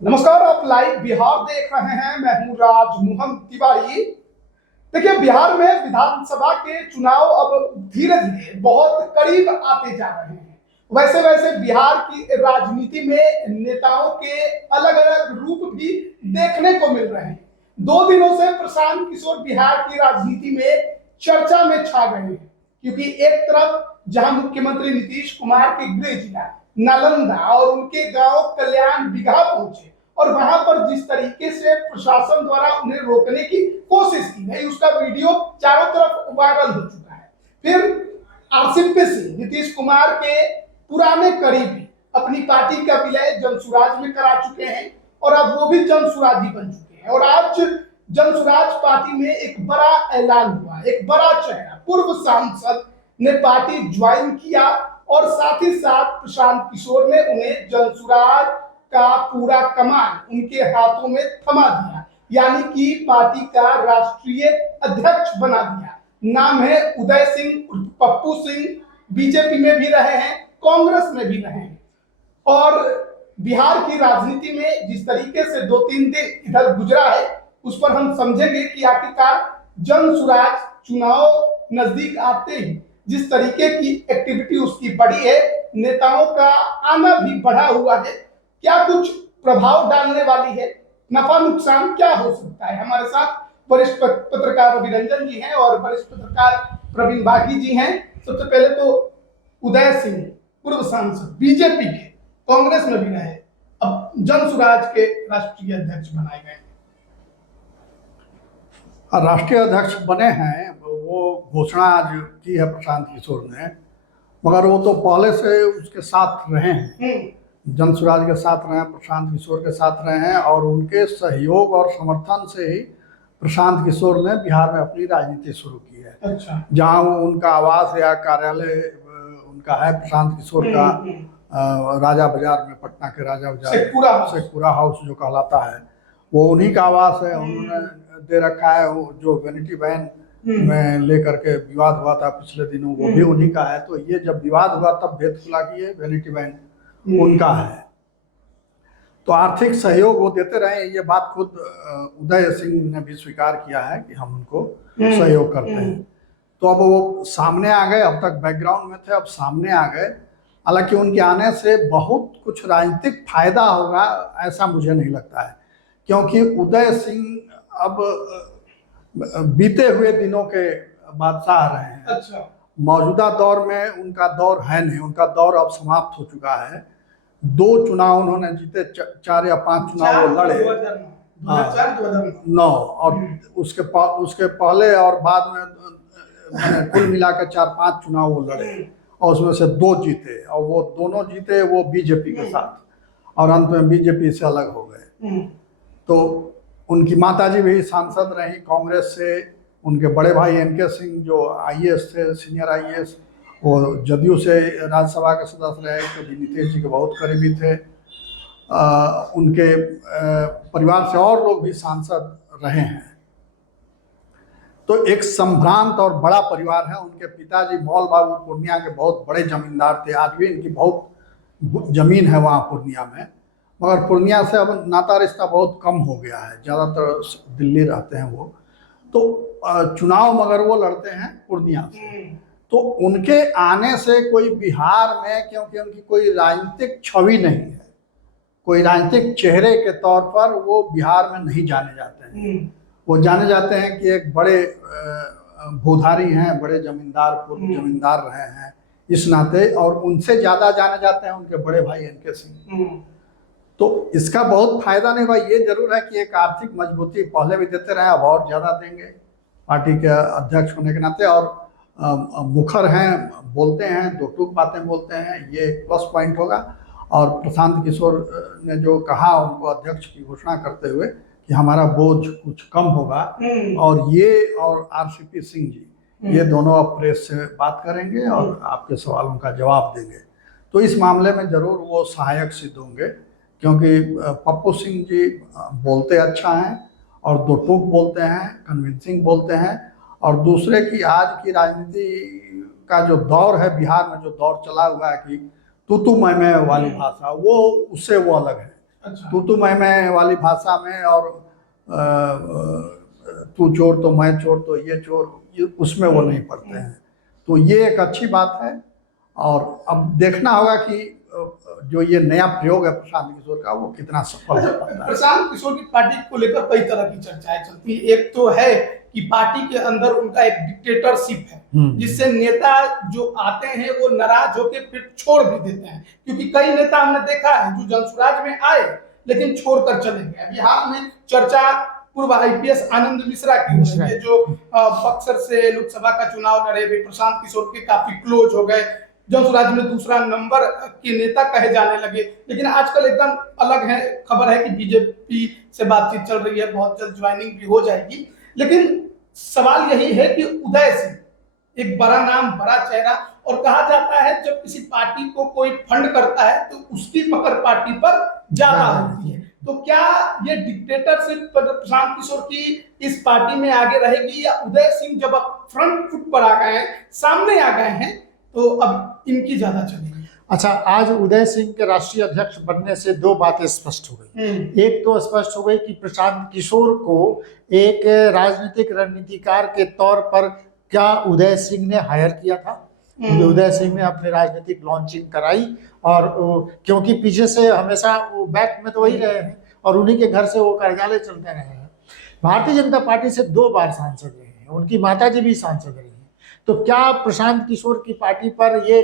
नमस्कार, आप लाइव बिहार देख रहे हैं। मैं हूं राजमोहन तिवारी। देखिए, बिहार में विधानसभा के चुनाव अब धीरे धीरे बहुत करीब आते जा रहे हैं। वैसे वैसे बिहार की राजनीति में नेताओं के अलग अलग रूप भी देखने को मिल रहे हैं। 2 दिनों से प्रशांत किशोर बिहार की राजनीति में चर्चा में छा गए हैं, क्योंकि एक तरफ जहां मुख्यमंत्री नीतीश कुमार के गृह जिला नालंदा और उनके गांव कल्याण बिगहा पहुंचे और वहां पर जिस तरीके से प्रशासन द्वारा उन्हें रोकने की कोशिश की गई, उसका वीडियो चारों तरफ वायरल हो चुका है। फिर आरसीपी सिंह नीतीश कुमार के पुराने करीबी अपनी पार्टी का विलय जनसुराज में करा चुके हैं और अब वो भी जनसुराजी बन चुके हैं। और आज जनसुराज पार्टी में एक बड़ा ऐलान हुआ, एक बड़ा चेहरा पूर्व सांसद ने पार्टी ज्वाइन किया और साथ ही साथ प्रशांत किशोर ने उन्हें जनसुराज का पूरा कमान उनके हाथों में थमा दिया, यानी कि पार्टी का राष्ट्रीय अध्यक्ष बना दिया। नाम है उदय सिंह उर्फ पप्पू सिंह। बीजेपी में भी रहे हैं, कांग्रेस में भी रहे हैं। और बिहार की राजनीति में जिस तरीके से 2-3 दिन इधर गुजरा है, उस पर हम समझेंगे कि आखिरकार जनसुराज चुनाव नजदीक आते ही जिस तरीके की एक्टिविटी उसकी बढ़ी है, नेताओं का आना भी बढ़ा हुआ है, क्या कुछ प्रभाव डालने वाली है, नफा नुकसान क्या हो सकता है। हमारे साथ वरिष्ठ पत्रकार अभिरंजन जी हैं और वरिष्ठ पत्रकार प्रवीण बागी जी हैं। सबसे पहले तो उदय सिंह, पूर्व सांसद, बीजेपी के, कांग्रेस में भी रहे, अब जनसुराज के राष्ट्रीय अध्यक्ष बनाए गए। राष्ट्रीय अध्यक्ष बने हैं, वो घोषणा आज की है प्रशांत किशोर ने, मगर वो तो पहले से उसके साथ रहे हैं, जनसुराज के साथ रहे हैं, प्रशांत किशोर के साथ रहे हैं और उनके सहयोग और समर्थन से ही प्रशांत किशोर ने बिहार में अपनी राजनीति शुरू की है। अच्छा। जहाँ उनका आवास या कार्यालय उनका है प्रशांत किशोर का राजा बाजार में, पटना के राजा बाजार शेखपुरा हाउस जो कहलाता है, वो उन्हीं का आवास है। उन्होंने दे रखा है, वो जो वैनिटी वैन में लेकर के विवाद हुआ था पिछले दिनों, वो भी उन्हीं का है। तो ये जब विवाद हुआ तब भेद खुला कि ये वैनिटी वैन उनका है। तो आर्थिक सहयोग वो देते रहे, ये बात खुद उदय सिंह ने भी स्वीकार किया है कि हम उनको सहयोग करते हैं। तो अब वो सामने आ गए, अब तक बैकग्राउंड में थे, अब सामने आ गए। हालांकि उनके आने से बहुत कुछ राजनीतिक फायदा होगा ऐसा मुझे नहीं लगता है, क्योंकि उदय सिंह अब बीते हुए दिनों के बादशाह रहे हैं। अच्छा। मौजूदा दौर में उनका दौर है नहीं, उनका दौर अब समाप्त हो चुका है। 2 चुनाव उन्होंने जीते, 4 या 5 चुनाव वो लड़े, 2009 और उसके पहले और बाद में कुल मिलाकर 4-5 चुनाव वो लड़े और उसमें से 2 जीते, और वो दोनों जीते वो बीजेपी के साथ, और अंत में बीजेपी से अलग हो गए। तो उनकी माताजी भी सांसद रही कांग्रेस से, उनके बड़े भाई एनके सिंह जो आईएएस थे, सीनियर आईएएस, वो जदयू से राज्यसभा के सदस्य रहे, कभी नीतीश जी के बहुत करीबी थे। उनके परिवार से और लोग भी सांसद रहे हैं। तो एक संभ्रांत और बड़ा परिवार है। उनके पिताजी मौल बाबू पूर्णिया के बहुत बड़े जमींदार थे, आज भी इनकी बहुत जमीन है वहाँ पूर्णिया में, मगर पूर्णिया से अब नाता रिश्ता बहुत कम हो गया है, ज़्यादातर दिल्ली रहते हैं वो। तो चुनाव मगर वो लड़ते हैं पूर्णिया से। तो उनके आने से कोई बिहार में, क्योंकि उनकी कोई राजनीतिक छवि नहीं है, कोई राजनीतिक चेहरे के तौर पर वो बिहार में नहीं जाने जाते हैं। वो जाने जाते हैं कि एक बड़े भूधारी हैं, बड़े जमींदार, पूर्व जमींदार रहे हैं इस नाते, और उनसे ज़्यादा जाने जाते हैं उनके बड़े भाई एनके सिंह। तो इसका बहुत फायदा नहीं हुआ। ये जरूर है कि एक आर्थिक मजबूती पहले भी देते रहे, अब और ज़्यादा देंगे पार्टी के अध्यक्ष होने के नाते, और मुखर हैं, बोलते हैं, 2 टूक बातें बोलते हैं, ये प्लस पॉइंट होगा। और प्रशांत किशोर ने जो कहा उनको अध्यक्ष की घोषणा करते हुए कि हमारा बोझ कुछ कम होगा, और ये और आरसीपी सिंह जी ये दोनों अब प्रेस से बात करेंगे और आपके सवालों का जवाब देंगे। तो इस मामले में ज़रूर वो सहायक सिद्ध होंगे, क्योंकि पप्पू सिंह जी बोलते अच्छा हैं और 2 टूक बोलते हैं, कन्विंसिंग बोलते हैं। और दूसरे की आज की राजनीति का जो दौर है, बिहार में जो दौर चला हुआ है कि तू मैं वाली भाषा, वो उससे वो अलग है। अच्छा। तू मैं वाली भाषा में, और तू चोर तो मैं चोर तो ये चोर, उसमें वो नहीं पढ़ते हैं। तो ये एक अच्छी बात है। और अब देखना होगा कि जो ये नया प्रयोग है प्रशांत किशोर का, वो कितना सफल हो पाता है। प्रशांत किशोर की पार्टी को लेकर कई तरह की चर्चाएं चलती है। एक तो है कि पार्टी के अंदर उनका एक डिक्टेटरशिप है, जिससे नेता जो आते हैं वो नाराज होकर फिर छोड़ भी देते हैं, क्योंकि कई नेता हमने देखा है जो जनसुराज में आए लेकिन छोड़कर चले गए। बिहार में चर्चा पूर्व आईपीएस आनंद मिश्रा की हो रही है, जो बक्सर से लोकसभा का चुनाव लड़े हुए प्रशांत किशोर के काफी क्लोज हो गए, जनसुराज में दूसरा नंबर के नेता कहे जाने लगे। लेकिन आजकल एकदम अलग है, खबर है कि बीजेपी से बातचीत चल रही है, बहुत जल्द ज्वाइनिंग भी हो जाएगी। लेकिन सवाल यही है कि उदय सिंह एक बड़ा नाम, बड़ा चेहरा, और कहा जाता है जब किसी पार्टी को कोई फंड करता है तो उसकी पकड़ पार्टी पर ज्यादा होती है। तो क्या ये डिक्टेटरशिप प्रशांत किशोर की इस पार्टी में आगे रहेगी, या उदय सिंह जब अब फ्रंट फुट पर आ गए हैं, सामने आ गए हैं, तो अब इनकी ज्यादा चलेगी? अच्छा, आज उदय सिंह के राष्ट्रीय अध्यक्ष बनने से दो बातें स्पष्ट हो गई। एक तो स्पष्ट हो गई कि प्रशांत किशोर को एक राजनीतिक रणनीतिकार के तौर पर क्या उदय सिंह ने हायर किया था। उदय सिंह ने अपनी राजनीतिक लॉन्चिंग कराई, और क्योंकि पीछे से हमेशा वो बैक में तो वही रहे हैं और उन्हीं के घर से वो कार्यालय चलते रहे हैं। भारतीय जनता पार्टी से 2 बार सांसद रहे हैं, उनकी माताजी भी सांसद रही हैं। तो क्या प्रशांत किशोर की पार्टी पर ये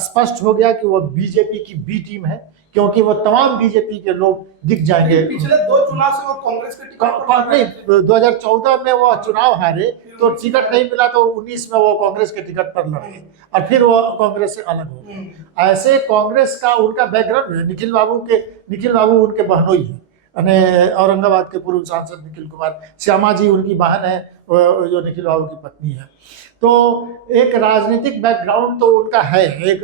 स्पष्ट हो गया कि वो बीजेपी की बी टीम है, क्योंकि वो तमाम बीजेपी के लोग दिख जाएंगे। पिछले 2 चुनाव से वो कांग्रेस के टिकट नहीं, 2014 में वो चुनाव हारे तो टिकट नहीं मिला, तो 19 में वो कांग्रेस के टिकट पर लड़े और फिर वो कांग्रेस से अलग हो गए। ऐसे कांग्रेस का उनका बैकग्राउंड है। निखिल बाबू उनके बहनोई है, औरंगाबाद के पूर्व सांसद निखिल कुमार, श्यामा जी उनकी बहन है, जो निखिल बाबू की पत्नी है। तो एक राजनीतिक बैकग्राउंड तो उनका है, एक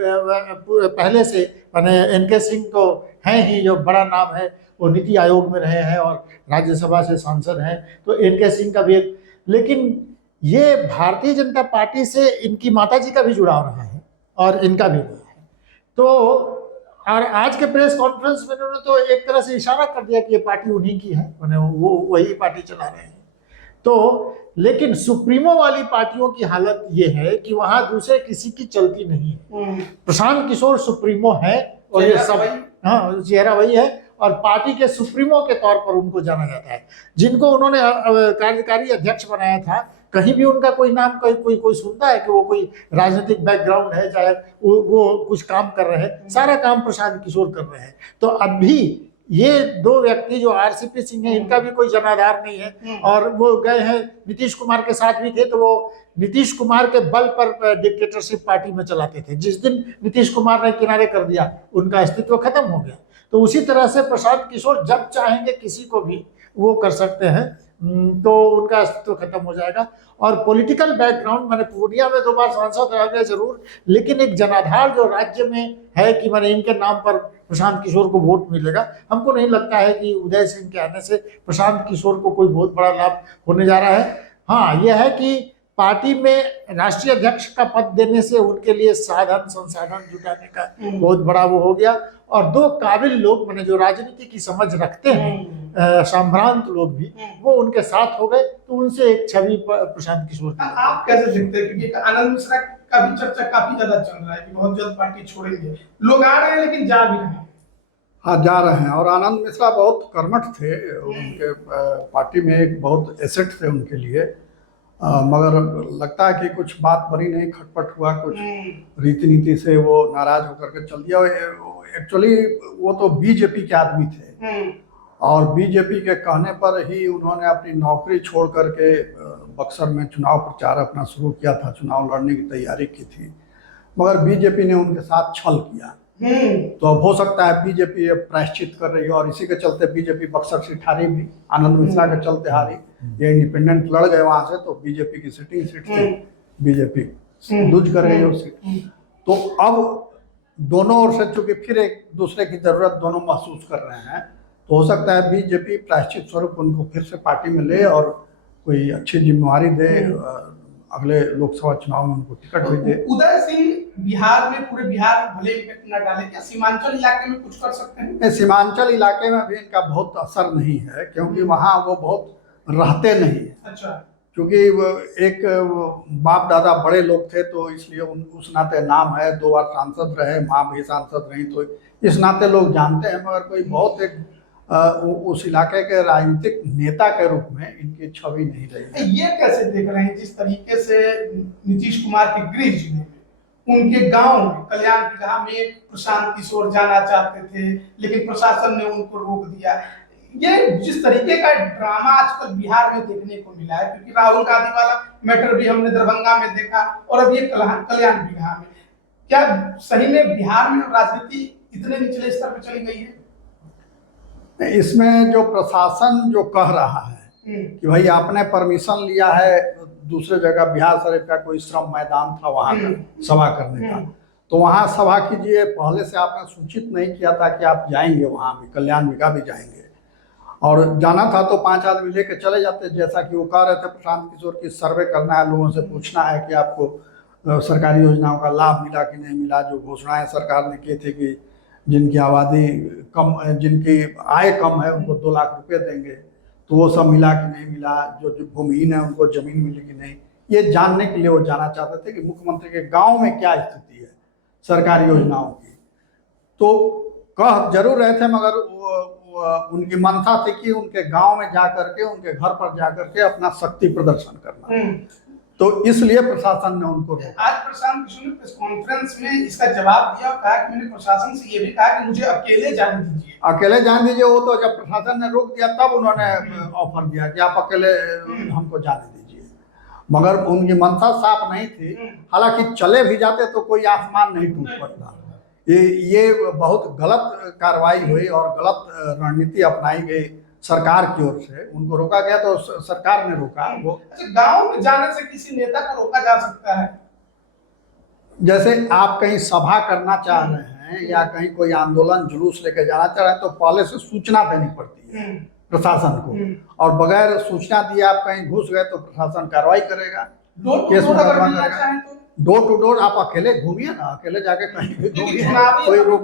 पहले से, माने एनके सिंह तो हैं ही, जो बड़ा नाम है, वो नीति आयोग में रहे हैं और राज्यसभा से सांसद हैं, तो एनके सिंह का भी एक। लेकिन ये भारतीय जनता पार्टी से इनकी माताजी का भी जुड़ाव रहा है और इनका भी रहा है। तो और आज के प्रेस कॉन्फ्रेंस में उन्होंने तो एक तरह से इशारा कर दिया कि ये पार्टी उन्हीं की है, माने वो वही पार्टी चला रहे हैं। तो लेकिन सुप्रीमो वाली पार्टियों की हालत ये है कि वहां दूसरे किसी की चलती नहीं है। प्रशांत किशोर सुप्रीमो है और ये सब, हाँ, चेहरा वही है और पार्टी के सुप्रीमो के तौर पर उनको जाना जाता है। जिनको उन्होंने कार्यकारी अध्यक्ष बनाया था, कहीं भी उनका कोई नाम कोई सुनता है कि वो कोई राजनीतिक बैकग्राउंड है, चाहे वो कुछ काम कर रहे हैं, सारा काम प्रशांत किशोर कर रहे हैं। तो अब भी ये 2 व्यक्ति जो आरसीपी सिंह है, इनका भी कोई जनाधार नहीं है, और वो गए हैं नीतीश कुमार के साथ भी थे, तो वो नीतीश कुमार के बल पर डिक्टेटरशिप पार्टी में चलाते थे। जिस दिन नीतीश कुमार ने किनारे कर दिया, उनका अस्तित्व खत्म हो गया। तो उसी तरह से प्रशांत किशोर जब चाहेंगे किसी को भी वो कर सकते हैं, तो उनका अस्तित्व खत्म हो जाएगा। और पॉलिटिकल बैकग्राउंड, मैंने पूर्णिया में 2 बार सांसद रह गए जरूर, लेकिन एक जनाधार जो राज्य में है कि मैंने इनके नाम पर प्रशांत किशोर को वोट मिलेगा, हमको नहीं लगता है कि उदय सिंह के आने से प्रशांत किशोर को कोई बहुत बड़ा लाभ होने जा रहा है। हाँ, यह है कि पार्टी में राष्ट्रीय अध्यक्ष का पद देने से उनके लिए साधन संसाधन जुटाने का बहुत बड़ा वो हो गया, और 2 काबिल लोग, मैंने जो राजनीति की समझ रखते हैं, संभ्रांत लोग भी, वो उनके साथ हो गए, तो उनसे एक छवि प्रशांत किशोर की। आप कैसे देखते हैं, क्योंकि आनंद मिश्रा का भी चर्चा काफी ज्यादा चल रहा है कि बहुत जल्द पार्टी छोड़ेंगे, लोग आ रहे हैं लेकिन जा भी रहे हैं? हाँ, जा रहे हैं। और आनंद मिश्रा बहुत कर्मठ थे, उनके पार्टी में एक बहुत एसेट थे उनके लिए, मगर लगता है कि कुछ बात बनी नहीं, खटपट हुआ, कुछ रीति नीति से वो नाराज होकर के चल दिया। एक्चुअली वो तो बीजेपी के आदमी थे, और बीजेपी के कहने पर ही उन्होंने अपनी नौकरी छोड़ करके बक्सर में चुनाव प्रचार अपना शुरू किया था, चुनाव लड़ने की तैयारी की थी, मगर बीजेपी ने उनके साथ छल किया। तो अब हो सकता है बीजेपी प्रायश्चित कर रही है, और इसी के चलते बीजेपी बक्सर सीट हारी भी, आनंद मिश्रा के चलते हारी। ये इंडिपेंडेंट लड़ गए वहां से, तो बीजेपी की सिटिंग सीट से बीजेपी लूज कर गई उस सीट। तो अब दोनों ओर से चूंकि फिर एक दूसरे की जरूरत दोनों महसूस कर रहे हैं, तो हो सकता है बीजेपी प्रायश्चित स्वरूप उनको फिर से पार्टी में ले और कोई अच्छी जिम्मेवारी दे, अगले लोकसभा चुनाव में उनको टिकट भी दे। उदय सिंह बिहार में, पूरे बिहार भले इम्पैक्ट न डाले, क्या सीमांचल इलाके में कुछ कर सकते हैं? नहीं, सीमांचल इलाके में भी इनका बहुत असर नहीं है, क्योंकि वहाँ वो बहुत रहते नहीं है। अच्छा। क्योंकि एक बाप दादा बड़े लोग थे, तो इसलिए उस नाते नाम है, 2 बार सांसद रहे, माँ भी सांसद रही, तो इस नाते लोग जानते हैं। मगर कोई बहुत एक उस इलाके के राजनीतिक नेता के रूप में इनकी छवि नहीं रही। ये कैसे देख रहे हैं जिस तरीके से नीतीश कुमार के गृह जिले में, उनके गांव में, कल्याण बिगहा में प्रशांत किशोर जाना चाहते थे, लेकिन प्रशासन ने उनको रोक दिया। ये जिस तरीके का ड्रामा आजकल बिहार में देखने को मिला है, क्योंकि राहुल गांधी वाला मैटर भी हमने दरभंगा में देखा, और अब ये कल्याण बिगहा में, क्या सही में बिहार में राजनीति इतने निचले स्तर पर चली गई है? इसमें जो प्रशासन जो कह रहा है कि भाई आपने परमिशन लिया है दूसरे जगह, बिहार शरीफ का कोई श्रम मैदान था वहाँ का सभा करने का, तो वहाँ सभा कीजिए, पहले से आपने सूचित नहीं किया था कि आप जाएंगे, वहाँ भी कल्याण बिगहा भी जाएंगे, और जाना था तो 5 आदमी लेके चले जाते, जैसा कि वो कह रहे थे प्रशांत किशोर की सर्वे करना है, लोगों से पूछना है कि आपको सरकारी योजनाओं का लाभ मिला कि नहीं मिला। जो घोषणाएं सरकार ने की थी कि जिनकी आबादी कम, जिनकी आय कम है उनको 2 लाख रुपए देंगे, तो वो सब मिला कि नहीं मिला। जो भूमिहीन है उनको जमीन मिली कि नहीं, ये जानने के लिए वो जाना चाहते थे कि मुख्यमंत्री के गांव में क्या स्थिति है सरकारी योजनाओं की। तो कह जरूर रहे थे, मगर उनकी मंशा थी कि उनके गांव में जा करके, उनके घर पर जा करके अपना शक्ति प्रदर्शन करना, तो इसलिए प्रशासन ने उनको रोका। आज प्रशांत किशोर ने प्रेस कॉन्फ्रेंस में इसका जवाब दिया और कहा कि मैंने प्रशासन से ये भी कहा कि मुझे अकेले जाने दीजिए। अकेले जाने दीजिए, वो तो जब प्रशासन ने रोक दिया तब उन्होंने ऑफर दिया कि आप अकेले हमको जाने दीजिए, मगर उनकी मंशा साफ नहीं थी। हालांकि चले भी जाते तो कोई आसमान नहीं टूट पड़ता। ये बहुत गलत कार्रवाई हुई और गलत रणनीति अपनाई गई सरकार की ओर से, उनको रोका गया तो सरकार ने रोका। वो अच्छा, गांव में जाने से किसी नेता को रोका जा सकता है? जैसे आप कहीं सभा करना चाह रहे हैं या कहीं कोई आंदोलन जुलूस लेके जाना चाह रहे हैं, तो पहले से सूचना देनी पड़ती है प्रशासन को, और बगैर सूचना दिए आप कहीं घुस गए तो प्रशासन कार्रवाई करेगा, केस मुकदमा करेगा। डोर टू डोर आप अकेले घूमिए ना, अकेले जाके कहीं भी घूमिए, कोई रोक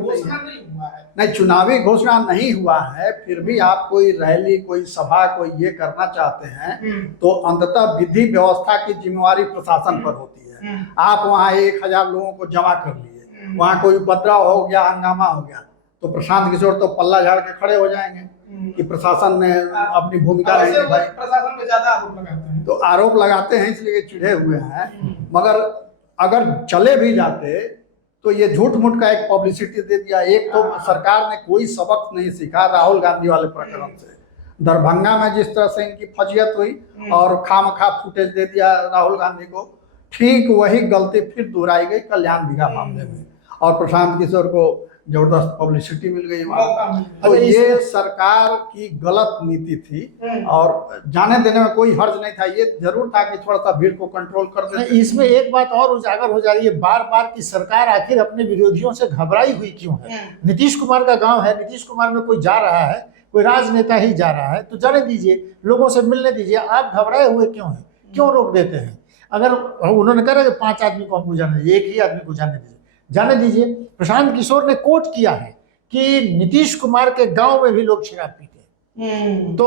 नहीं। चुनावी घोषणा नहीं हुआ है, फिर भी आप कोई रैली, कोई सभा, कोई ये करना चाहते हैं तो अंततः विधि व्यवस्था की जिम्मेवारी प्रशासन पर होती है। आप वहाँ 1000 लोगों को जमा कर लिए, वहाँ कोई उपद्रव हो गया, हंगामा हो गया, तो प्रशांत किशोर तो पल्ला झाड़ के खड़े हो जाएंगे कि प्रशासन ने अपनी भूमिका नहीं निभाई। प्रशासन पे ज्यादा आरोप लगाते हैं, तो आरोप लगाते हैं इसलिए चिढ़े हुए हैं। मगर अगर चले भी जाते तो ये झूठ मूठ का एक पब्लिसिटी दे दिया। एक तो सरकार ने कोई सबक नहीं सीखा राहुल गांधी वाले प्रकरण से। दरभंगा में जिस तरह से इनकी फजियत हुई और खामखा फुटेज दे दिया राहुल गांधी को, ठीक वही गलती फिर दोहराई गई कल्याण बिगहा मामले में, और प्रशांत किशोर को जबरदस्त पब्लिसिटी मिल गई वहाँ। तो ये सरकार की गलत नीति थी, और जाने देने में कोई हर्ज नहीं था। ये जरूर था कि थोड़ा सा भीड़ को कंट्रोल कर दें। इसमें एक बात और उजागर हो जा रही है बार बार कि सरकार आखिर अपने विरोधियों से घबराई हुई क्यों है। नीतीश कुमार का गांव है, नीतीश कुमार में कोई जा रहा है, कोई राजनेता ही जा रहा है, तो जाने दीजिए, लोगों से मिलने दीजिए। आप घबराए हुए क्यों हैं, क्यों रोक देते हैं? अगर उन्होंने कहा कि 5 आदमी को हमको जाने दीजिए, 1 ही आदमी को जाने दीजिए, जाने दीजिए। प्रशांत किशोर ने कोट किया है कि नीतीश कुमार के गांव में भी लोग शराब पीते। तो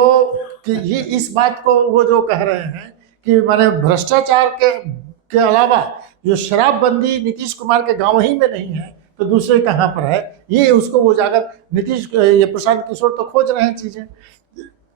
कि ये इस बात को वो जो कह रहे हैं कि माने भ्रष्टाचार के अलावा जो शराबबंदी नीतीश कुमार के गांव ही में नहीं है तो दूसरे कहाँ पर है, ये उसको वो जाकर ये प्रशांत किशोर तो खोज रहे हैं चीजें।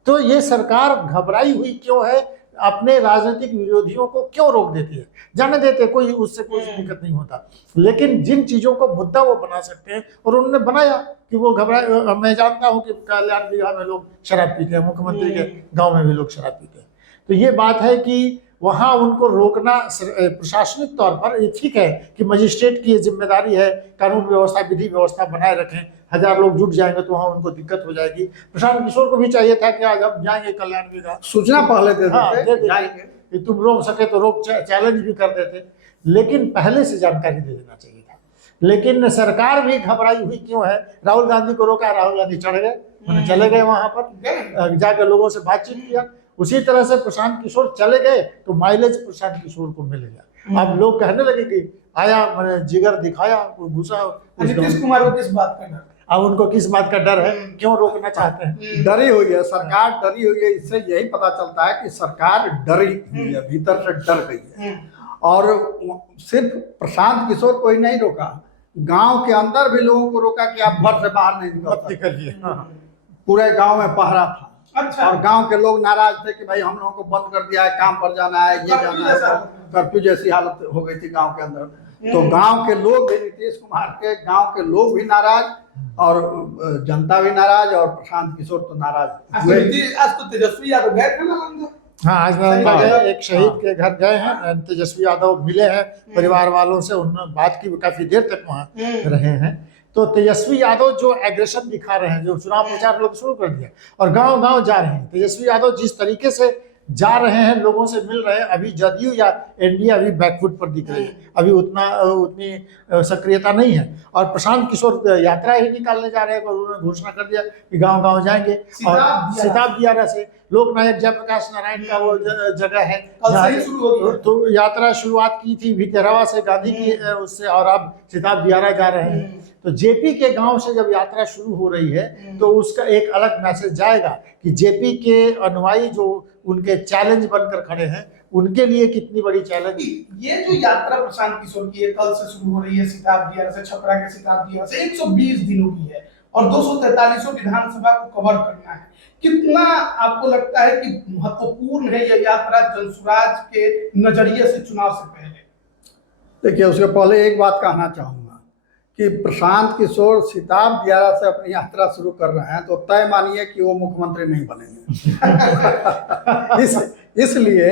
तो ये सरकार घबराई हुई क्यों है, अपने राजनीतिक विरोधियों को क्यों रोक देती है? जाने देते, कोई उससे कोई दिक्कत नहीं होता, लेकिन जिन चीजों को मुद्दा वो बना सकते हैं, और उन्होंने बनाया कि वो घबराए। मैं जानता हूं कि कल्याण बिगहा में लोग शराब पीते हैं, मुख्यमंत्री के गांव में भी लोग शराब पीते हैं। तो ये बात है कि वहाँ उनको रोकना प्रशासनिक तौर पर ये ठीक है कि मजिस्ट्रेट की ये जिम्मेदारी है, कानून व्यवस्था, विधि व्यवस्था बनाए रखें। 1000 लोग जुट जाएंगे तो वहाँ उनको दिक्कत हो जाएगी। प्रशांत किशोर को भी चाहिए था कि आज हम जाएंगे कल्याण बिगहा, सूचना पहले दे देते, जाएंगे कि तुम रोक सके तो रोक, चैलेंज भी कर देते, लेकिन पहले से जानकारी दे देना चाहिए था। लेकिन सरकार भी घबराई हुई क्यों है? राहुल गांधी को रोका, राहुल गांधी चढ़ गए, चले गए वहां पर, जाकर लोगों से बातचीत किया। उसी तरह से प्रशांत किशोर चले गए तो माइलेज प्रशांत किशोर को मिलेगा। अब लोग कहने लगे कि आया, मैंने जिगर दिखाया, वो घुसा उस नीतीश गाँव। कुमार को किस बात का डर? अब उनको किस बात का डर है, क्यों रोकना चाहते हैं? डरी हुई है सरकार, डरी हुई है। इससे यही पता चलता है कि सरकार डरी हुई है, भीतर से डर गई है। और सिर्फ प्रशांत किशोर को ही नहीं रोका, गांव के अंदर भी लोगों को रोका कि आप घर से बाहर नहीं निकल मत सकते। निकलिए। पूरे गांव में पहरा था। अच्छा। और गांव के लोग नाराज थे कि भाई हम लोगों को बंद कर दिया है, काम पर जाना है, ये कर्फ्यू जाना है। जैसा। कर्फ्यू जैसी हालत हो गई थी गांव के अंदर। तो गांव के लोग भी, नीतीश कुमार के गांव के लोग भी नाराज और जनता भी नाराज और प्रशांत किशोर तो नाराज हुए। आज तो तेजस्वी यादव गए थे नालंदा। हाँ, आज नालंदा सही गए, बात। एक शहीद के घर गए हैं, तेजस्वी यादव मिले हैं परिवार वालों से, उन्होंने बात की, काफी देर तक वहाँ रहे हैं। तो तेजस्वी यादव जो एग्रेशन दिखा रहे हैं, जो चुनाव प्रचार लोग शुरू कर दिया और गांव गांव जा रहे हैं, तेजस्वी यादव जिस तरीके से जा रहे हैं, लोगों से मिल रहे हैं, अभी जदयू या एनडीए अभी बैकफुट पर दिख रही है, अभी उतनी सक्रियता नहीं है। और प्रशांत किशोर यात्रा ही निकालने जा रहे हैं, और उन्होंने घोषणा कर दिया कि गांव गांव जाएंगे। और सिताब दियारा से लोकनायक जयप्रकाश नारायण का वो जगह है, कल से ही शुरू होगी। तो यात्रा शुरुआत की थी भितरवा से, गांधी की उससे, और अब सिताब दियारा जा रहे हैं। तो जेपी के गांव से जब यात्रा शुरू हो रही है तो उसका एक अलग मैसेज जाएगा कि जेपी के अनुयायी जो उनके चैलेंज बनकर खड़े हैं, उनके लिए कितनी बड़ी चैलेंज। ये जो यात्रा प्रशांत किशोर की है, कल से शुरू हो रही है, सिताब दियारा से, छपरा के सिताब दियारा से, 120 दिनों की है और 243 विधानसभा को कवर करना है। कितना आपको लगता है कि महत्वपूर्ण है यह यात्रा जनसुराज के नजरिए से चुनाव से पहले? देखिए, उसके पहले एक बात कहना चाहूंगा कि प्रशांत किशोर सिताब दियारा से अपनी यात्रा शुरू कर रहे हैं तो तय मानिए कि वो मुख्यमंत्री नहीं बनेंगे। इसलिए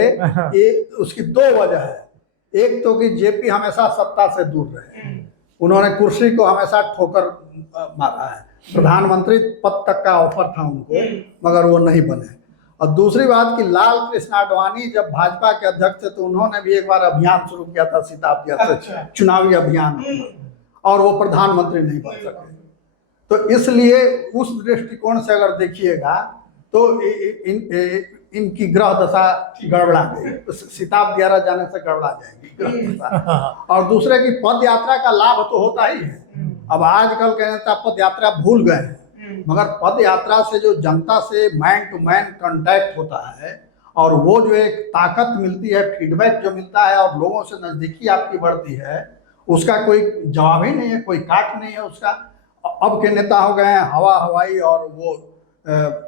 उसकी दो वजह है। एक तो कि जेपी हमेशा सत्ता से दूर रहे, उन्होंने कुर्सी को हमेशा ठोकर मारा है। प्रधानमंत्री पद तक का ऑफर था उनको, मगर वो नहीं बने। और दूसरी बात कि लाल कृष्ण आडवाणी जब भाजपा के अध्यक्ष थे तो उन्होंने भी एक बार अभियान शुरू किया था सिताब दियारा से, चुनावी अभियान, और वो प्रधानमंत्री नहीं बन सके। तो इसलिए उस दृष्टिकोण से अगर देखिएगा तो इनकी ग्रह दशा गड़बड़ा गई, सिताब दियारा जाने से गड़बड़ा जाएगी ग्रह दशा। और दूसरे की पद यात्रा का लाभ तो होता ही है। अब आजकल के नेता पद यात्रा भूल गए हैं, मगर पद यात्रा से जो जनता से मैन टू मैन कांटेक्ट होता है और वो जो एक ताकत मिलती है, फीडबैक जो मिलता है और लोगों से नजदीकी आपकी बढ़ती है, उसका कोई जवाब ही नहीं है, कोई काट नहीं है उसका। अब के नेता हो गए हैं हवा हवाई, और वो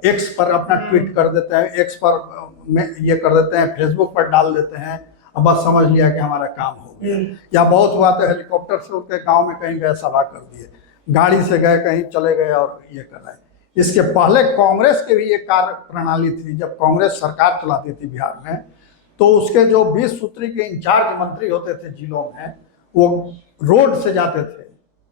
एक्स पर अपना ट्वीट कर देते हैं, एक्स पर में ये कर देते हैं, फेसबुक पर डाल देते हैं, अब बस समझ लिया कि हमारा काम हो गया। या बहुत हुआ तो हेलीकॉप्टर से उनके गांव में कहीं गए, सभा कर दिए, गाड़ी से गए कहीं चले गए और ये कर रहे हैं। इसके पहले कांग्रेस की भी एक कार्य प्रणाली थी, जब कांग्रेस सरकार चलाती थी बिहार में, तो उसके जो 20 सूत्री के इंचार्ज मंत्री होते थे जिलों में, वो रोड से जाते थे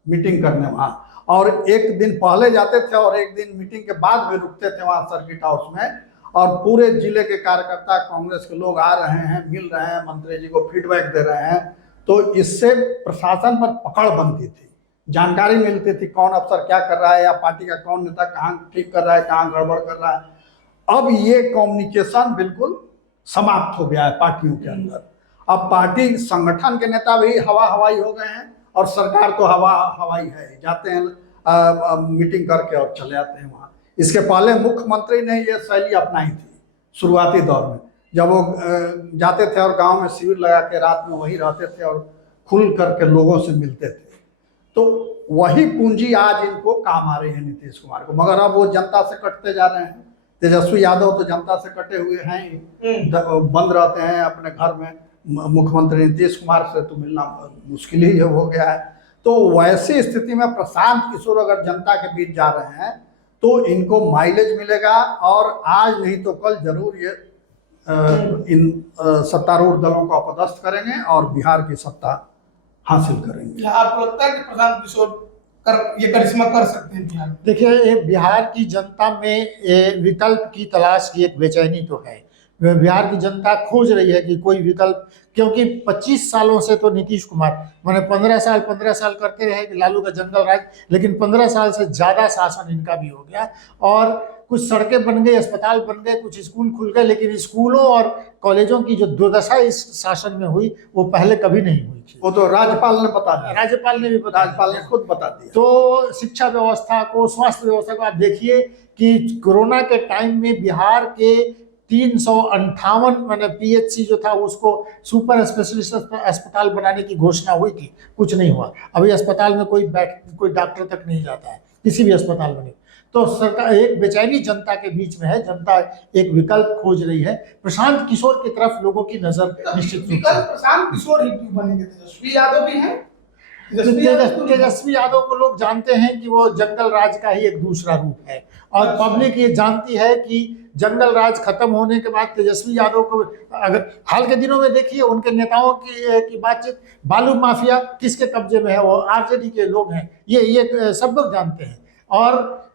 मीटिंग करने वहाँ, और एक दिन पहले जाते थे और एक दिन मीटिंग के बाद भी रुकते थे वहाँ सर्किट हाउस में, और पूरे जिले के कार्यकर्ता कांग्रेस के लोग आ रहे हैं, मिल रहे हैं, मंत्री जी को फीडबैक दे रहे हैं। तो इससे प्रशासन पर पकड़ बनती थी, जानकारी मिलती थी कौन अफसर क्या कर रहा है, या पार्टी का कौन नेता कहाँ ठीक कर रहा है, कहाँ गड़बड़ कर रहा है। अब ये कम्युनिकेशन बिल्कुल समाप्त हो गया है पार्टियों के अंदर। अब पार्टी संगठन के नेता भी हवा हवाई हो गए हैं और सरकार तो हवा हवाई है, जाते हैं मीटिंग करके और चले आते हैं वहाँ। इसके पहले मुख्यमंत्री ने ये शैली अपनाई थी शुरुआती दौर में, जब वो जाते थे और गांव में शिविर लगा के रात में वहीं रहते थे और खुल करके लोगों से मिलते थे। तो वही पूंजी आज इनको काम आ रही है नीतीश कुमार को, मगर अब वो जनता से कटते जा रहे हैं। तेजस्वी यादव तो जनता से कटे हुए हैं ही, बंद रहते हैं अपने घर में। मुख्यमंत्री नीतीश कुमार से तो मिलना मुश्किल ही हो गया है। तो वैसी स्थिति में प्रशांत किशोर अगर जनता के बीच जा रहे हैं तो इनको माइलेज मिलेगा, और आज नहीं तो कल जरूर ये इन सत्तारूढ़ दलों को अपदस्थ करेंगे और बिहार की सत्ता हासिल करेंगे। आपको लगता है कि प्रशांत किशोर ये करिश्मा कर सकते हैं बिहार? देखिए, ये बिहार की जनता में विकल्प की तलाश की एक बेचैनी तो है। बिहार की जनता खोज रही है कि कोई विकल्प क्योंकि 25 सालों से तो नीतीश कुमार मैंने 15 साल करते रहे कि लालू का जंगल राज, लेकिन 15 साल से ज्यादा शासन इनका भी हो गया। और कुछ सड़कें बन गई, अस्पताल बन गए, कुछ स्कूल खुल गए, लेकिन स्कूलों और कॉलेजों की जो दुर्दशा इस शासन में हुई वो पहले कभी नहीं हुई थी। वो तो राज्यपाल ने बता दिया, राज्यपाल ने भी बता राज्यपाल ने खुद बता दिया। तो शिक्षा व्यवस्था को, स्वास्थ्य व्यवस्था को आप देखिए कि कोरोना के टाइम में बिहार के 358 मैंने पीएचसी जो था उसको सुपर स्पेशलिस्ट अस्पताल बनाने की घोषणा हुई थी, कुछ नहीं हुआ। अभी अस्पताल में कोई डॉक्टर तक नहीं जाता है, किसी भी अस्पताल में नहीं। तो सरकार एक बेचैनी जनता के बीच में है, जनता एक विकल्प खोज रही है। प्रशांत किशोर की तरफ लोगों की नजर निश्चित रूप विकल्प से। प्रशांत किशोर ही क्यों बनेंगे? तेजस्वी यादव भी हैं। तेजस्वी यादव को लोग जानते हैं कि वो जंगल राज का ही एक दूसरा रूप है, और पब्लिक ये जानती है कि जंगल राज खत्म होने के बाद तेजस्वी यादव को, अगर हाल के दिनों में देखिए उनके नेताओं की बातचीत, बालू माफिया किसके कब्जे में है, वो आरजेडी के लोग हैं, ये सब लोग जानते हैं। और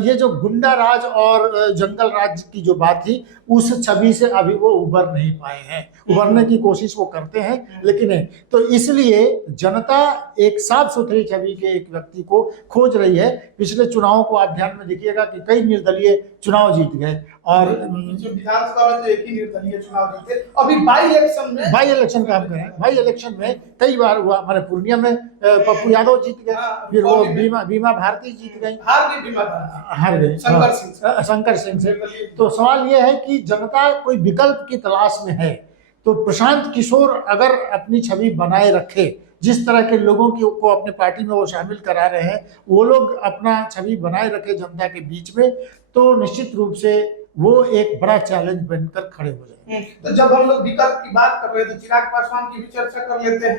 ये जो गुंडा राज और जंगल राज की जो बात थी, उस छवि से अभी वो उबर नहीं पाए हैं। उबरने की कोशिश वो करते हैं लेकिन नहीं। तो इसलिए जनता एक साफ सुथरी छवि के एक व्यक्ति को खोज रही है। पिछले चुनावों को आप ध्यान में देखिएगा कि कई निर्दलीय चुनाव जीत गए, और विधानसभा में तो एक ही निर्दलीय चुनाव जीते। अभी बाई इलेक्शन का हम कह रहे हैं, बाई इलेक्शन में कई बार हुआ। हमारे पूर्णिया में पप्पू यादव जीत गए, फिर वो बीमा भारती जीत गई, हार गई शंकर सिंह से। तो सवाल ये है कि जनता कोई विकल्प की तलाश में है, तो प्रशांत किशोर अगर अपनी छवि बनाए रखे, जिस तरह के लोगों को अपने पार्टी में वो शामिल करा रहे हैं, वो लोग अपना छवि बनाए रखे जनता के बीच में, तो निश्चित रूप से वो एक बड़ा चैलेंज बनकर खड़े हो जाए। तो जब हम लोग विकल्प की बात कर रहे हैं तो चिराग पासवान की भी चर्चा कर लेते हैं।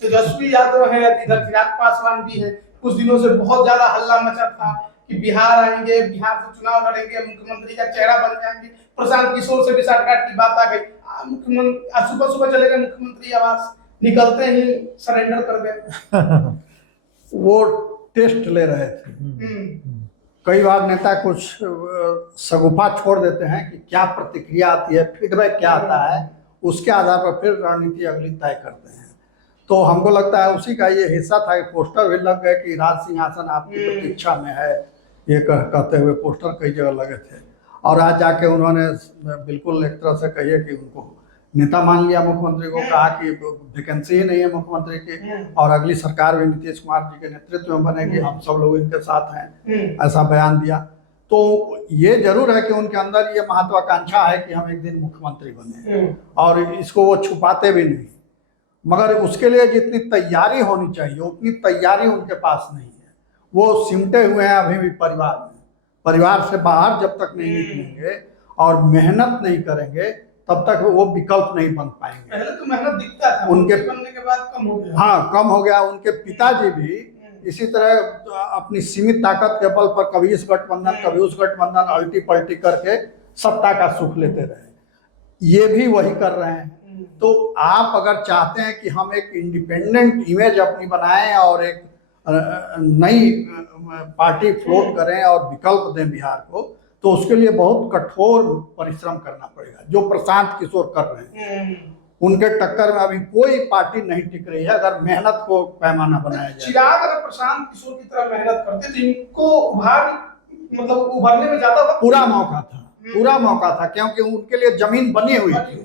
तेजस्वी यादव है, इधर चिराग पासवान भी है। कुछ दिनों से बहुत ज्यादा हल्ला मचा था कि बिहार आएंगे, बिहार से चुनाव लड़ेंगे, मुख्यमंत्री का चेहरा बन जाएंगे। प्रशांत किशोर से भी साठगांठ की बात आ गई। मुख्यमंत्री सुबह सुबह चले गए मुख्यमंत्री आवास, निकलते ही सरेंडर कर गए। वो टेस्ट ले रहे थे। कई बार नेता कुछ शगुफा छोड़ देते हैं कि क्या प्रतिक्रिया आती है, फीडबैक क्या आता है, उसके आधार पर फिर रणनीति अगली तय करते हैं। तो हमको लगता है उसी का ये हिस्सा था कि पोस्टर भी लग गए कि राज सिंहासन आपकी प्रतीक्षा में है, ये कहते हुए पोस्टर कई जगह लगे थे। और आज जाके उन्होंने बिल्कुल एक तरह से कहिए कि उनको नेता मान लिया, मुख्यमंत्री को कहा कि वैकेंसी ही नहीं है मुख्यमंत्री की, और अगली सरकार भी नीतीश कुमार जी के नेतृत्व में बनेगी, हम सब लोग इनके साथ हैं, ऐसा बयान दिया। तो ये जरूर है कि उनके अंदर ये महत्वाकांक्षा है कि हम एक दिन मुख्यमंत्री बने, और इसको वो छुपाते भी नहीं। मगर उसके लिए जितनी तैयारी होनी चाहिए उतनी तैयारी उनके पास नहीं है। वो सिमटे हुए हैं अभी भी परिवार में। परिवार से बाहर जब तक नहीं निकलेंगे और मेहनत नहीं करेंगे तब तक वो विकल्प नहीं बन पाएंगे। पहले तो मेहनत दिखता था, उनके बनने के बाद कम हो गया। हाँ, कम हो गया। उनके पिताजी भी इसी तरह अपनी सीमित ताकत के बल पर कभी इस गठबंधन कभी उस गठबंधन अल्टी पल्टी करके सत्ता का सुख लेते रहे। ये भी वही कर रहे हैं। तो आप अगर चाहते हैं कि हम एक इंडिपेंडेंट इमेज अपनी बनाएं और एक नई पार्टी फ्लोट करें और विकल्प दें बिहार को, तो उसके लिए बहुत कठोर परिश्रम करना पड़ेगा, जो प्रशांत किशोर कर रहे हैं। उनके टक्कर में अभी कोई पार्टी नहीं टिक रही है अगर मेहनत को पैमाना बनाया जाए। चिराग अगर प्रशांत किशोर की तरह मेहनत करते तो इनको उभरने में ज्यादा पूरा मौका था, क्योंकि उनके लिए जमीन बनी हुई थी।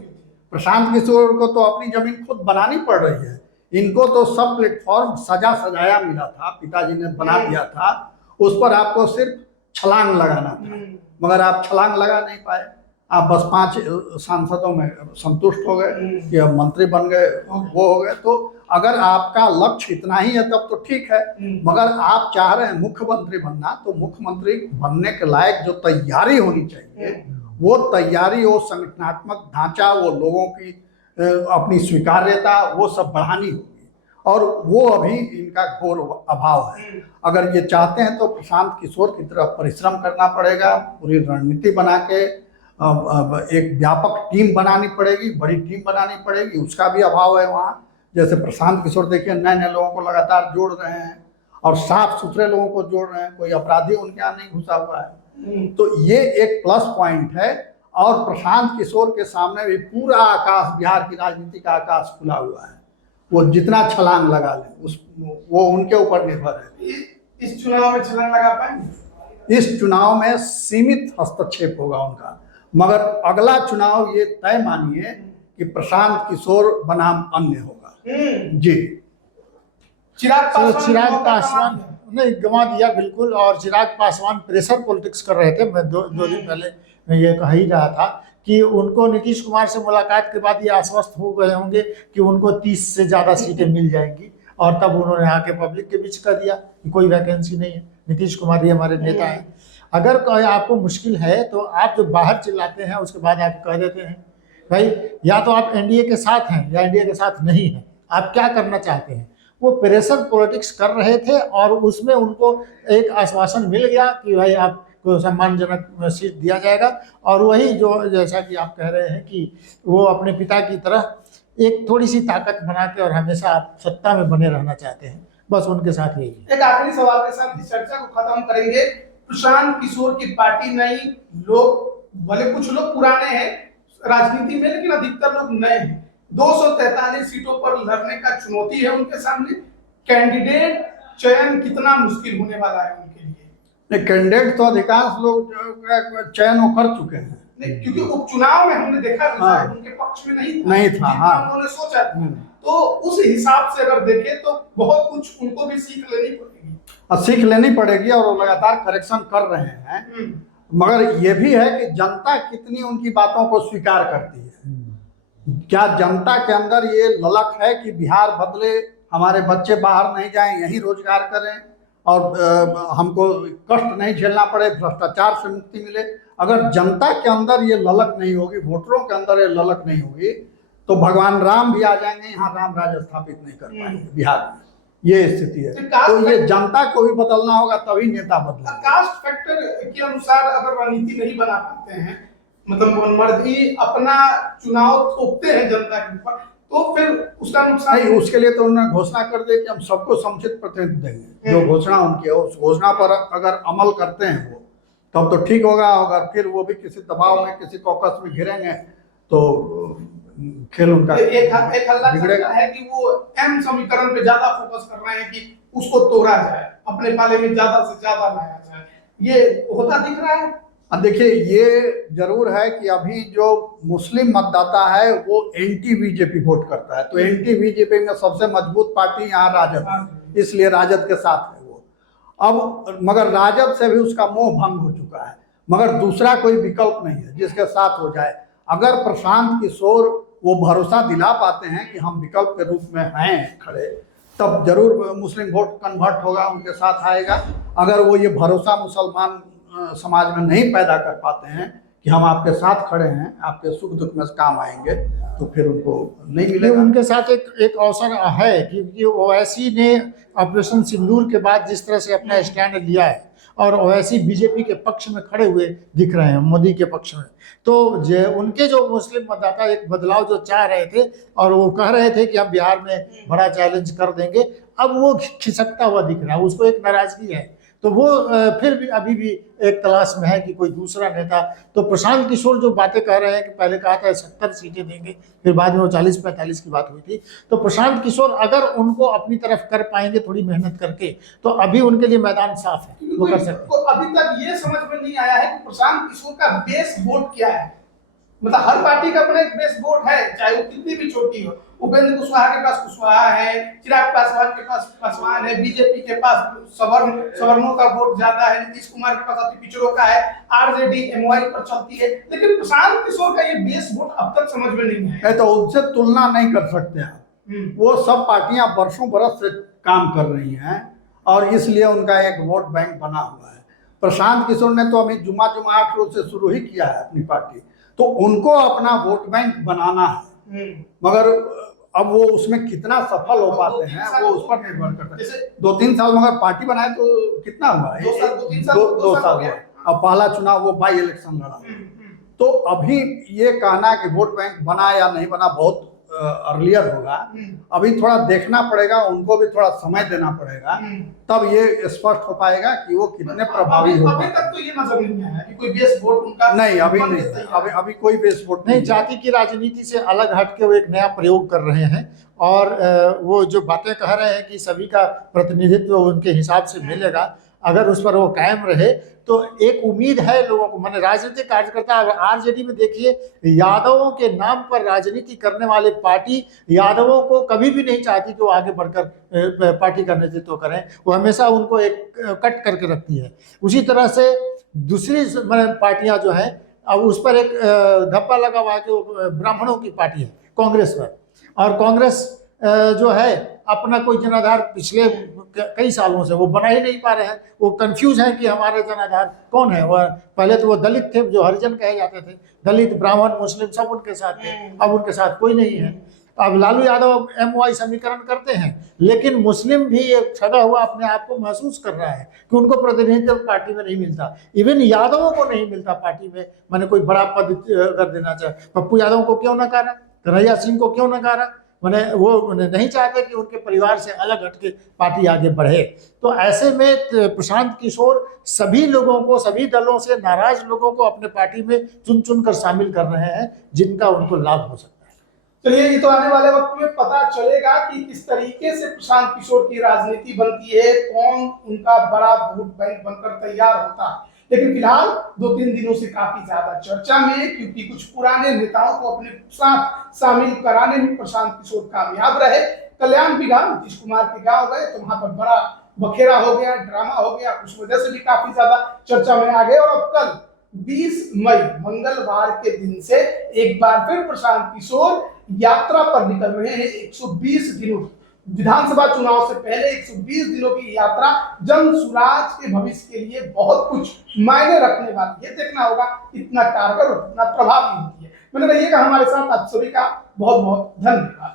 प्रशांत किशोर को तो अपनी जमीन खुद बनानी पड़ रही है। इनको तो सब प्लेटफॉर्म सजाया मिला था, पिताजी ने बना दिया था, उस पर आपको सिर्फ छलांग लगाना था, मगर आप छलांग लगा नहीं पाए। आप बस 5 सांसदों में संतुष्ट हो गए कि अब मंत्री बन गए, वो हो गए। तो अगर आपका लक्ष्य इतना ही है तब तो ठीक है, मगर आप चाह रहे हैं मुख्यमंत्री बनना, तो मुख्यमंत्री बनने के लायक जो तैयारी होनी चाहिए, वो तैयारी, वो संगठनात्मक ढांचा, वो लोगों की अपनी स्वीकार्यता, वो सब बढ़ानी होगी, और वो अभी इनका घोर अभाव है। अगर ये चाहते हैं तो प्रशांत किशोर की तरफ परिश्रम करना पड़ेगा, पूरी रणनीति बना के एक व्यापक टीम बनानी पड़ेगी, बड़ी टीम बनानी पड़ेगी, उसका भी अभाव है वहाँ। जैसे प्रशांत किशोर देखिए नए नए लोगों को लगातार जोड़ रहे हैं और साफ सुथरे लोगों को जोड़ रहे हैं, कोई अपराधी उनके यहाँ नहीं घुसा हुआ है। तो ये एक प्लस पॉइंट है। और प्रशांत किशोर के सामने भी पूरा आकाश, बिहार की राजनीति का आकाश खुला हुआ है। वो जितना छलांग लगा ले उस वो उनके ऊपर निर्भर है। इस चुनाव में छलांग लगा पाएंगे? इस चुनाव में सीमित हस्तक्षेप होगा उनका, मगर अगला चुनाव ये तय मानिए कि प्रशांत किशोर बनाम अन्य होगा। जी। चिराग चिराग पासवान पासवान ने गंवा दिया बिल्कुल। और चिराग पासवान प्रेशर पॉलिटिक्स कर रहे थे। मैं दो दिन पहले मैं ये कह ही रहा था कि उनको नीतीश कुमार से मुलाकात के बाद ये आश्वस्त हो गए होंगे कि उनको 30 से ज़्यादा सीटें मिल जाएंगी, और तब उन्होंने आके पब्लिक के बीच कह दिया कि कोई वैकेंसी नहीं है, नीतीश कुमार ही हमारे नेता हैं। अगर कोई आपको मुश्किल है तो आप जो बाहर चिल्लाते हैं उसके बाद आप कह देते हैं भाई या तो आप एनडीए के साथ हैं या एनडीए के साथ नहीं हैं, आप क्या करना चाहते हैं। वो प्रेशर पॉलिटिक्स कर रहे थे और उसमें उनको एक आश्वासन मिल गया कि भाई आपको सम्मानजनक सीट दिया जाएगा, और वही जो जैसा कि आप कह रहे हैं कि वो अपने पिता की तरह एक थोड़ी सी ताकत बना के और हमेशा आप सत्ता में बने रहना चाहते हैं, बस उनके साथ यही है। एक आखिरी सवाल के साथ इस चर्चा को खत्म करेंगे। प्रशांत किशोर की पार्टी नई, लोग भले कुछ लोग पुराने हैं राजनीति में लेकिन अधिकतर लोग नए हैं। 243 सीटों पर लड़ने का चुनौती है उनके सामने। कैंडिडेट चयन कितना मुश्किल होने वाला है उनके लिए? नहीं, कैंडिडेट तो अधिकांश लोग चयन वो कर चुके हैं। नहीं, क्योंकि उपचुनाव में हमने देखा हाँ, उनके पक्ष में नहीं नहीं था, जितना हाँ, उन्होंने सोचा था। तो उस हिसाब से अगर देखें तो बहुत कुछ उनको भी सीख लेनी पड़ेगी। और सीख लेनी पड़ेगी और वो लगातार करेक्शन कर रहे हैं। मगर ये भी है कि जनता कितनी उनकी बातों को स्वीकार करती है। क्या जनता के अंदर ये ललक है कि बिहार बदले, हमारे बच्चे बाहर नहीं जाएं, यहीं रोजगार करें और हमको कष्ट नहीं झेलना पड़े, भ्रष्टाचार से मुक्ति मिले। अगर जनता के अंदर ये ललक नहीं होगी, वोटरों के अंदर ये ललक नहीं होगी, तो भगवान राम भी आ जाएंगे, यहाँ राम राज्य स्थापित नहीं कर पाएंगे बिहार में। ये स्थिति है। तो ये जनता को भी बदलना होगा, तभी नेता बदलेगा। कास्ट फैक्टर के अनुसार अगर रणनीति नहीं बना पाते हैं, मतलब मनमर्जी अपना चुनाव थोपते हैं जनता के ऊपर, तो फिर उसका नुकसान नहीं। उसके लिए तो उन्होंने घोषणा कर दी कि हम सबको समुचित प्रतिनिधित्व देंगे। जो घोषणा उनकी है उस घोषणा पर अगर अमल करते हैं वो, तब तो ठीक होगा। अगर फिर वो भी किसी दबाव में, किसी कॉकस में घिरेंगे तो खेल उनका एक हल्ला चलता है कि वो एम समीकरण पे ज्यादा फोकस कर रहे हैं कि उसको तोड़ा जाए, अपने पाले में ज्यादा से ज्यादा लाया जाए। ये होता दिख रहा है। अब देखिए, ये जरूर है कि अभी जो मुस्लिम मतदाता है वो एंटी बीजेपी वोट करता है, तो एंटी बीजेपी में सबसे मजबूत पार्टी यहाँ राजद है, इसलिए राजद के साथ है वो। अब मगर राजद से भी उसका मोह भंग हो चुका है, मगर दूसरा कोई विकल्प नहीं है जिसके साथ हो जाए। अगर प्रशांत किशोर वो भरोसा दिला पाते हैं कि हम विकल्प के रूप में हैं खड़े, तब जरूर मुस्लिम वोट कन्वर्ट होगा, उनके साथ आएगा। अगर वो ये भरोसा मुसलमान समाज में नहीं पैदा कर पाते हैं कि हम आपके साथ खड़े हैं, आपके सुख दुख में काम आएंगे, तो फिर उनको नहीं मिलेगा। उनके साथ एक अवसर है क्योंकि ओवैसी ने ऑपरेशन सिंदूर के बाद जिस तरह से अपना स्टैंड लिया है और ओवैसी बीजेपी के पक्ष में खड़े हुए दिख रहे हैं, मोदी के पक्ष में, तो उनके जो मुस्लिम मतदाता एक बदलाव जो चाह रहे थे और वो कह रहे थे कि हम बिहार में बड़ा चैलेंज कर देंगे, अब वो खिसकता हुआ दिख रहा है। उसको एक नाराजगी है, तो वो फिर भी अभी भी एक तलाश में है कि कोई दूसरा नेता। तो प्रशांत किशोर जो बातें कह रहे हैं कि पहले कहा था 70 सीटें देंगे, फिर बाद में वो 40-45 की बात हुई थी, तो प्रशांत किशोर अगर उनको अपनी तरफ कर पाएंगे थोड़ी मेहनत करके, तो अभी उनके लिए मैदान साफ है, वो कर सकते हैं। तो अभी तक ये समझ में नहीं आया है कि प्रशांत किशोर का बेस वोट क्या है। मतलब हर पार्टी का अपना एक बेस वोट है, चाहे वो कितनी भी छोटी हो। उपेंद्र कुशवाहा के पास कुशवाहा है, चिराग पासवान के पास पासवान है, बीजेपी के पास सवर्णों का वोट ज्यादा है, नीतीश कुमार के पास अति पिछड़ों का है, आरजेडी एमवाई पर चलती है। लेकिन प्रशांत किशोर का ये बेस वोट अब तक समझ में नहीं आया। तो उनसे तुलना नहीं कर सकते आप। वो सब पार्टियां वर्षों बरस से काम कर रही हैं और इसलिए उनका एक वोट बैंक बना हुआ है। प्रशांत किशोर ने तो अभी जुमा 8 रोज से शुरू ही किया है अपनी पार्टी, तो उनको अपना वोट बैंक बनाना है। मगर अब वो उसमें कितना सफल हो पाते हैं वो उस पर निर्भर करता है। 2-3 साल मगर पार्टी बनाए तो कितना हुआ? 2 साल हुआ। अब पहला चुनाव वो बाई इलेक्शन लड़ा। तो अभी ये कहना कि वोट बैंक बना या नहीं बना बहुत अर्लियर होगा। अभी थोड़ा देखना पड़ेगा, उनको भी थोड़ा समय देना पड़ेगा, तब ये स्पष्ट हो पाएगा कि वो कितने प्रभावी अभी होगा। तक तो ये नजर नहीं आया कि कोई बेस वोट उनका नहीं, अभी बनने नहीं, तैयार है। अभी कोई बेस वोट नहीं, जाति की राजनीति से अलग हट के वो एक नया प्रयोग कर रहे हैं। और वो जो बातें कह रहे हैं कि सभी का प्रतिनिधित्व उनके हिसाब से मिलेगा, अगर उस पर वो कायम रहे तो एक उम्मीद है लोगों को। माने राजनीतिक कार्यकर्ता आरजेडी में देखिए, यादवों के नाम पर राजनीति करने वाले पार्टी यादवों को कभी भी नहीं चाहती कि वो आगे बढ़कर पार्टी का नेतृत्व करें, वो हमेशा उनको एक कट करके रखती है। उसी तरह से दूसरी पार्टियां जो हैं, अब उस पर एक धब्बा लगा हुआ है कि वो ब्राह्मणों की पार्टी है कांग्रेस पर। और कांग्रेस जो है अपना कोई जनाधार पिछले कई सालों से वो बना ही नहीं पा रहे हैं। वो कंफ्यूज हैं कि हमारे जनाधार कौन है। वह पहले तो वो दलित थे, जो हरिजन कहे जाते थे, दलित ब्राह्मण मुस्लिम सब उनके साथ थे, अब उनके साथ कोई नहीं है। अब लालू यादव MY समीकरण करते हैं, लेकिन मुस्लिम भी एक ठगा हुआ अपने आप को महसूस कर रहा है कि उनको प्रतिनिधित्व पार्टी में नहीं मिलता। इवन यादवों को नहीं मिलता पार्टी में, मैंने कोई बड़ा पद कर देना चाहे। पप्पू यादव को क्यों नकारा, कन्हैया सिंह को क्यों नकारा, मैंने वो नहीं चाहते कि उनके परिवार से अलग हटके पार्टी आगे बढ़े। तो ऐसे में प्रशांत किशोर सभी लोगों को, सभी दलों से नाराज लोगों को अपने पार्टी में चुन चुन कर शामिल कर रहे हैं, जिनका उनको लाभ हो सकता है। चलिए, ये तो आने वाले वक्त में पता चलेगा कि किस तरीके से प्रशांत किशोर की राजनीति बनती है, कौन उनका बड़ा वोट बैंक बनकर तैयार होता है। लेकिन फिलहाल 2-3 दिनों से काफी ज्यादा चर्चा में, क्योंकि कुछ पुराने नेताओं को अपने साथ शामिल कराने में प्रशांत किशोर कामयाब रहे। कल्याण बिघा नीतीश कुमार के गांव गए तो वहां पर बड़ा बखेड़ा हो गया, ड्रामा हो गया, उस वजह से भी काफी ज्यादा चर्चा में आ गए। और अब कल 20 मई मंगलवार के दिन से एक बार फिर प्रशांत किशोर यात्रा पर निकल रहे हैं। 120 दिनों विधानसभा चुनाव से पहले 120 दिनों की यात्रा जन सुराज के भविष्य के लिए बहुत कुछ मायने रखने वाली है। देखना होगा कितना कारगर और कितना प्रभावी होती है। मैंने रहिएगा हमारे साथ, आप सभी का बहुत बहुत धन्यवाद।